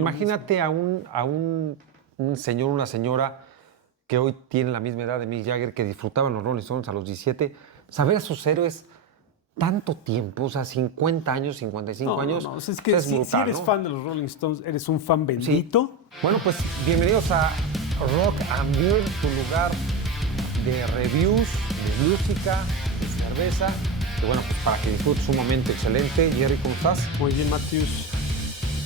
imagínate un señor, una señora que hoy tiene la misma edad de Mick Jagger, que disfrutaban los Rolling Stones a los 17, saber a sus héroes tanto tiempo, o sea, 50 años, 55 años. No, es que es brutal, si eres ¿no? fan de los Rolling Stones, eres un fan bendito. Sí. Bueno, pues bienvenidos a Rock and Beer, tu lugar de reviews, de música, de cerveza. Y bueno, pues para que disfrutes un momento excelente. Jerry, ¿cómo estás? Muy bien, Matthews.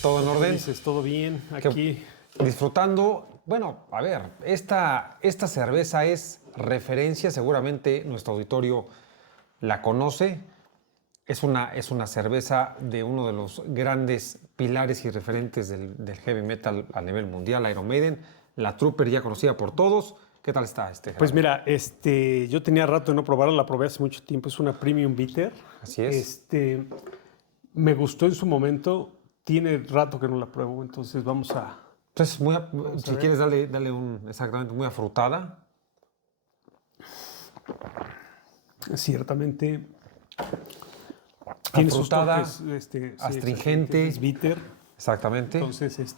¿Todo en orden? Dices, todo bien aquí. Disfrutando. Bueno, a ver, esta cerveza es referencia, seguramente nuestro auditorio la conoce. Es una cerveza de uno de los grandes pilares y referentes del heavy metal a nivel mundial, Iron Maiden, la Trooper, ya conocida por todos. ¿Qué tal está Pues mira, yo tenía rato de no probarla, la probé hace mucho tiempo, es una Premium Bitter. Así es. Me gustó en su momento, tiene rato que no la pruebo, entonces vamos a... Entonces, si quieres, dale exactamente, muy afrutada. Ciertamente. Tiene sus Afrutada, toques, astringente. Es bitter. Exactamente. Entonces,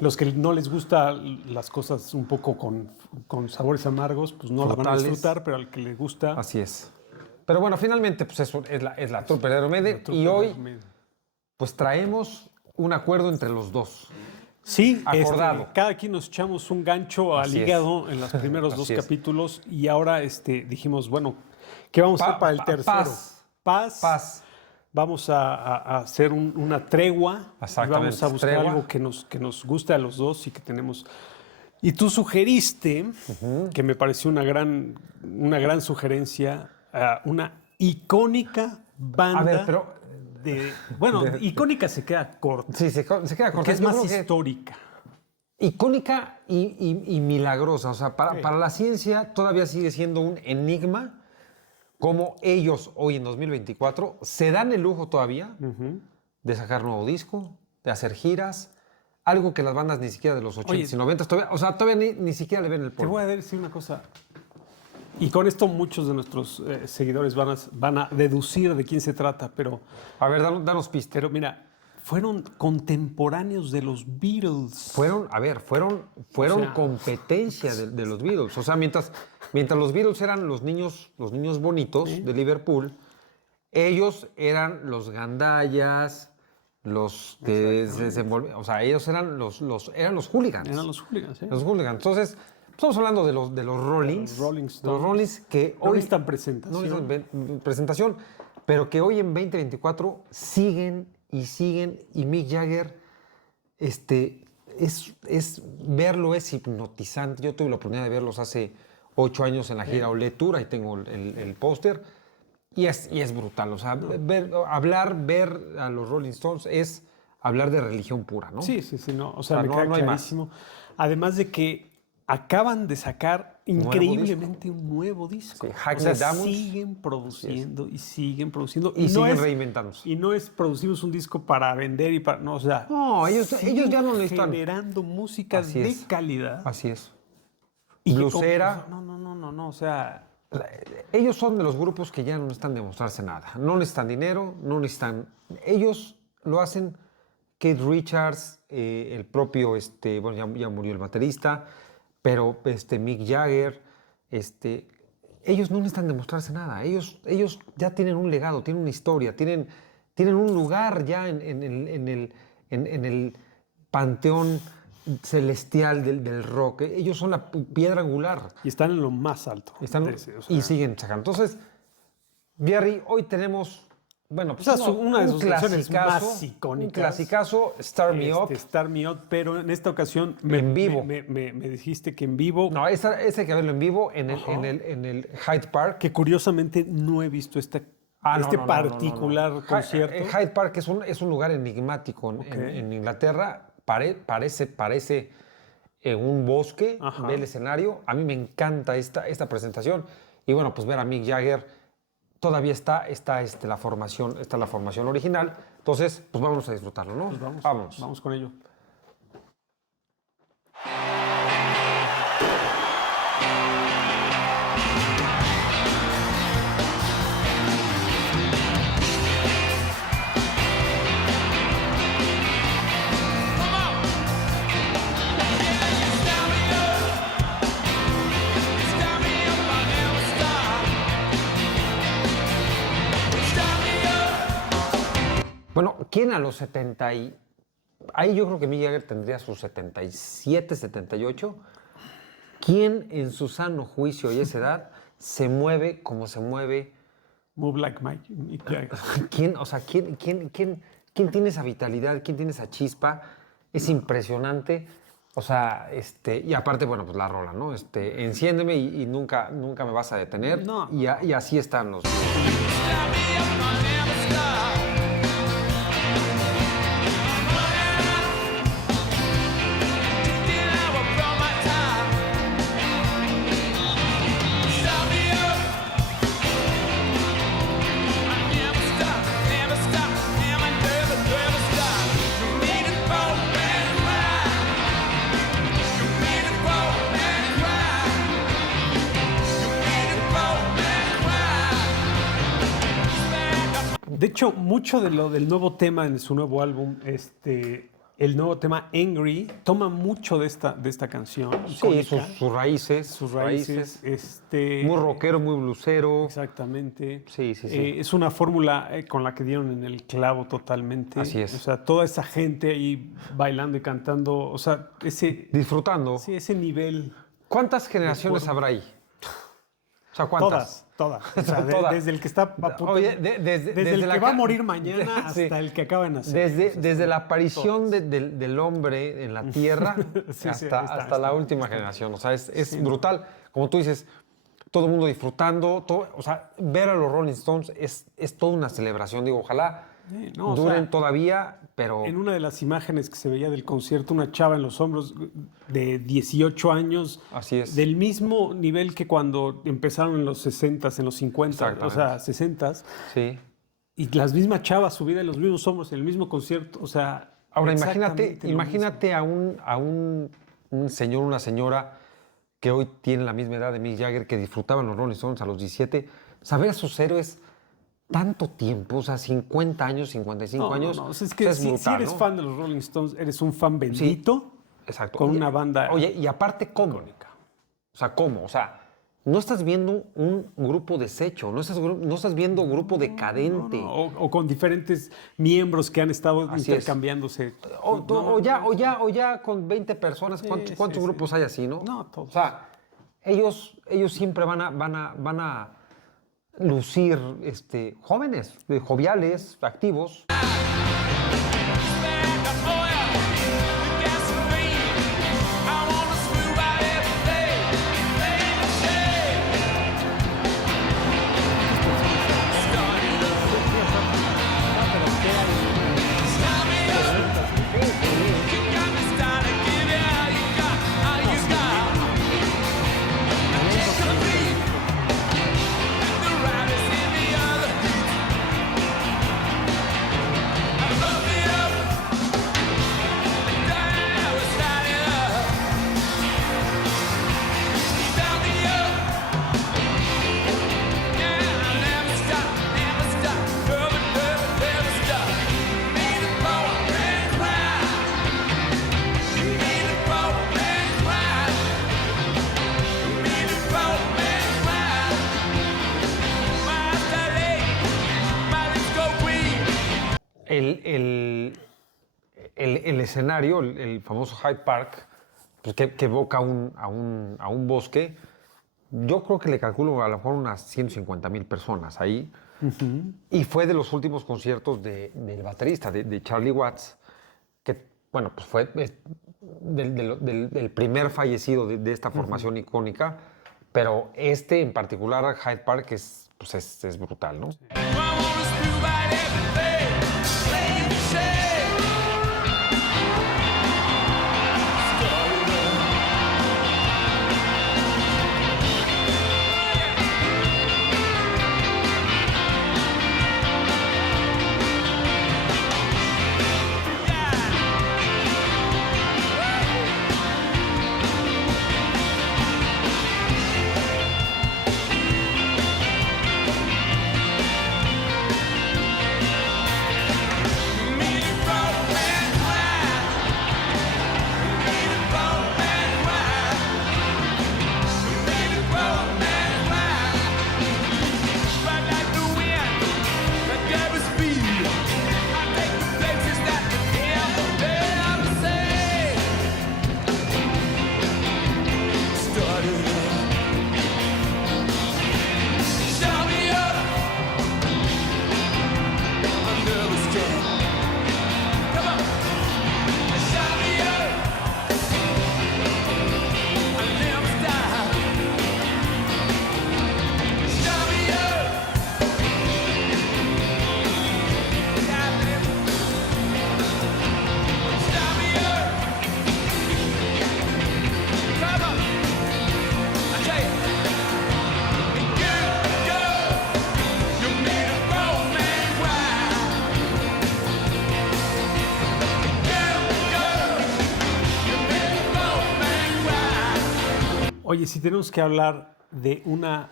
los que no les gustan las cosas un poco con sabores amargos, pues no la van a disfrutar, pero al que le gusta... Así es. Pero bueno, finalmente, pues eso es la Trooper de Iron Maiden. Y hoy, pues traemos un acuerdo entre los dos. Sí, acordado. Cada quien nos echamos un gancho al hígado en los primeros dos capítulos y ahora dijimos, bueno, ¿qué vamos a hacer para el tercero? Paz. Vamos a hacer una tregua. Exactamente. Y vamos a buscar algo que nos guste a los dos y que tenemos. Y tú sugeriste, que me pareció una gran sugerencia, una icónica banda. A ver, pero... icónica se queda corta. Sí, se queda corta. Porque es más histórica. Icónica y milagrosa. O sea, para la ciencia todavía sigue siendo un enigma cómo ellos hoy en 2024 se dan el lujo todavía de sacar nuevo disco, de hacer giras, algo que las bandas ni siquiera de los 80s y 90s todavía ni siquiera le ven el polvo. Te voy a decir una cosa. Y con esto muchos de nuestros seguidores van a deducir de quién se trata, pero... A ver, danos pistas. Pero mira, fueron contemporáneos de los Beatles. Fueron competencia de los Beatles. O sea, mientras los Beatles eran los niños bonitos de Liverpool, ellos eran los gandallas, los que se desenvolvían. O sea, ellos eran los hooligans. Eran los hooligans, Los hooligans. Entonces... Estamos hablando de los Rollings. Los Rollings que no hoy... necesitan presentación. No necesitan presentación, pero que hoy en 2024 siguen. Y Mick Jagger, verlo es hipnotizante. Yo tuve la oportunidad de verlos hace 8 años en la gira Olé Tour, ahí tengo el póster. Y es brutal. O sea, ver a los Rolling Stones es hablar de religión pura, ¿no? Sí. No, o sea, me queda clarísimo. Además de que acaban de sacar increíblemente un nuevo disco. Sí, siguen produciendo y siguen produciendo. Y siguen reinventándose. Y no es producimos un disco para vender y para... No, o sea... No, ellos ya no necesitan... generando música de calidad. Así es. Y blusera. No, o sea... Ellos son de los grupos que ya no necesitan demostrarse nada. No necesitan dinero, no necesitan... Ellos lo hacen... Keith Richards, el propio... bueno, ya murió el baterista... Pero Mick Jagger, ellos no necesitan demostrarse nada. Ellos ya tienen un legado, tienen una historia, tienen un lugar ya en el panteón celestial del rock. Ellos son la piedra angular. Y están en lo más alto. Y siguen sacando. Entonces, Jerry, hoy tenemos... Bueno, pues una de sus canciones más icónicas. Un clasicazo, Start Me Up. Start Me Up, pero en esta ocasión en vivo. Me dijiste que en vivo. No, ese hay que verlo en vivo en el Hyde Park. Que curiosamente no he visto este particular concierto. Hyde Park es un lugar enigmático en Inglaterra. Parece un bosque, ve el escenario. A mí me encanta esta presentación. Y bueno, pues ver a Mick Jagger. Todavía está la formación original. Entonces, pues vámonos a disfrutarlo, ¿no? Pues vamos con ello. ¿quién a los 70 y... Ahí yo creo que Mick Jagger tendría sus 77, 78. ¿Quién en su sano juicio y esa edad se mueve como se mueve? Move like Mick Jagger. ¿Quién tiene esa vitalidad? ¿Quién tiene esa chispa? Es impresionante. O sea, y aparte, bueno, pues la rola, ¿no? Enciéndeme y nunca me vas a detener. No. Y así están los... De hecho, mucho de lo del nuevo tema en su nuevo álbum, el nuevo tema Angry, toma mucho de esta canción. Sí, sus raíces. Sus raíces. Muy rockero, muy bluesero. Exactamente. Sí. Es una fórmula con la que dieron en el clavo totalmente. Así es. O sea, toda esa gente ahí bailando y cantando, o sea, disfrutando. Sí, ese nivel. ¿Cuántas generaciones habrá ahí? O sea, ¿cuántas? Todas. O sea, desde el que está a punto, Oye, desde el que va a morir mañana hasta el que acaba de nacer. Desde la aparición del hombre en la Tierra hasta la última generación. O sea, es brutal. Como tú dices, todo el mundo disfrutando. O sea, ver a los Rolling Stones es toda una celebración. Digo, ojalá duren todavía, pero... En una de las imágenes que se veía del concierto, una chava en los hombros de 18 años. Así es. Del mismo nivel que cuando empezaron en los 60s, en los 50, o sea, 60s. Sí. Y las mismas chavas subidas en los mismos hombros en el mismo concierto, o sea... Ahora, imagínate a un señor, una señora que hoy tiene la misma edad de Mick Jagger, que disfrutaban los Rolling Stones a los 17, saber a sus héroes tanto tiempo, o sea, 50 años, 55 años. No. O sea, es que si eres fan de los Rolling Stones, eres un fan bendito. Sí, exacto. Con una banda... Oye, y aparte, ¿cómo? O sea, ¿cómo? O sea, no estás viendo un grupo deshecho, no estás viendo un grupo decadente. O con diferentes miembros que han estado intercambiándose. O ya con 20 personas, ¿cuántos grupos hay así, no? No, todos. O sea, ellos siempre van a lucir jóvenes, joviales, activos. El escenario, el famoso Hyde Park, pues que evoca a un bosque, yo creo que le calculo a lo mejor unas 150,000 personas ahí. Uh-huh. Y fue de los últimos conciertos del baterista, de Charlie Watts, que, bueno, pues fue del primer fallecido de esta formación icónica, pero en particular, Hyde Park, es brutal, ¿no? Oye, si tenemos que hablar de una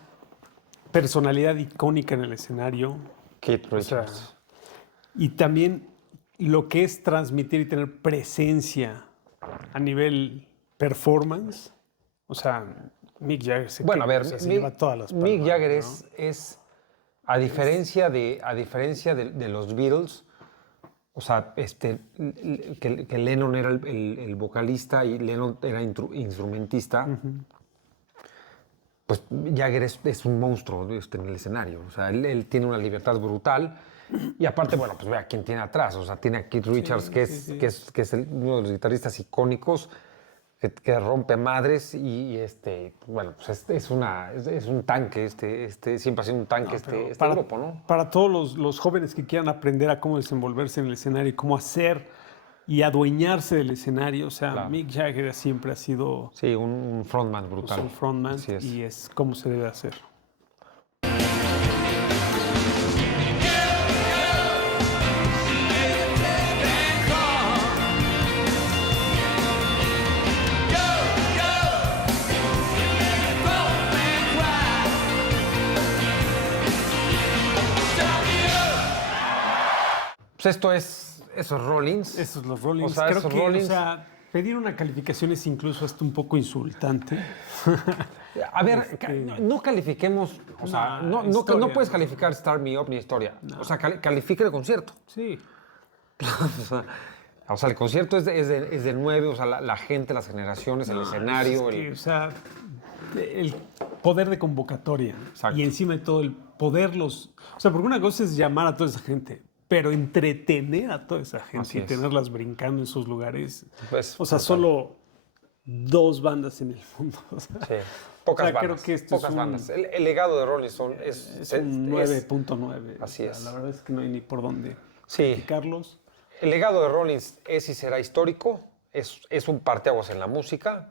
personalidad icónica en el escenario. Keith Richards. Y también lo que es transmitir y tener presencia a nivel performance. O sea, Mick Jagger se lleva todas las palmas, Mick Jagger ¿no? es a diferencia de los Beatles, o sea, que Lennon era el vocalista y Lennon era instrumentista. Pues Jagger es un monstruo en el escenario. O sea, él tiene una libertad brutal. Y aparte, bueno, pues vea quién tiene atrás. O sea, tiene a Keith Richards, que es uno de los guitarristas icónicos, que rompe madres y bueno, pues es un tanque, siempre ha sido un tanque grupo, ¿no? Para todos los jóvenes que quieran aprender a cómo desenvolverse en el escenario y cómo hacer y adueñarse del escenario, o sea, claro. Mick Jagger siempre ha sido... Sí, un frontman brutal. Un frontman y es como se debe hacer. Pues esos Rollins. Esos los Rollins. O sea, creo que Rollins, pedir una calificación es incluso hasta un poco insultante. A ver, no califiquemos, o sea, no puedes calificar Start Me Up ni historia. No. O sea, califica el concierto. Sí. O sea, el concierto es de 9, o sea, la gente, las generaciones, el escenario. O sea, el poder de convocatoria. Exacto. Y encima de todo, el poderlos... O sea, porque una cosa es llamar a toda esa gente, pero entretener a toda esa gente y tenerlas brincando en sus lugares. Pues, o sea, solo 2 bandas en el mundo. O sea, sí, pocas bandas. Creo que esto pocas bandas. El legado de Rolling Stone es un 9.9. Así es. La verdad es que no hay ni por dónde calificarlos. El legado de Rollins es y será histórico. Es un parteaguas en la música.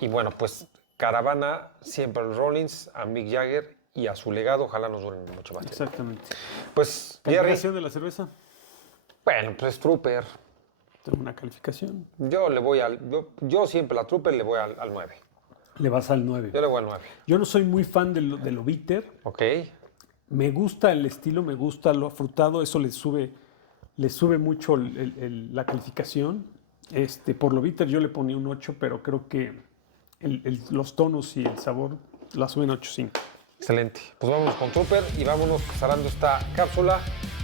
Y bueno, pues Caravana, siempre los Rollins, a Mick Jagger y a su legado, ojalá nos duren mucho más tiempo. Exactamente. Pues, ¿Calificación de la cerveza? Bueno, pues Trooper. ¿Tengo una calificación? Yo siempre la Trooper le voy al 9. ¿Le vas al 9? Yo le voy al 9. Yo no soy muy fan de lo bitter. Ok. Me gusta el estilo, me gusta lo afrutado, eso le sube mucho la calificación. Por lo bitter yo le ponía un 8, pero creo que los tonos y el sabor la suben 8.5. Excelente. Pues vámonos con Trooper y vámonos cerrando esta cápsula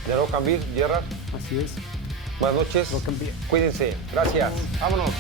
de Rock and Beer, Gerard. Así es. Buenas noches. Rock and Beer. Cuídense. Gracias. Vámonos.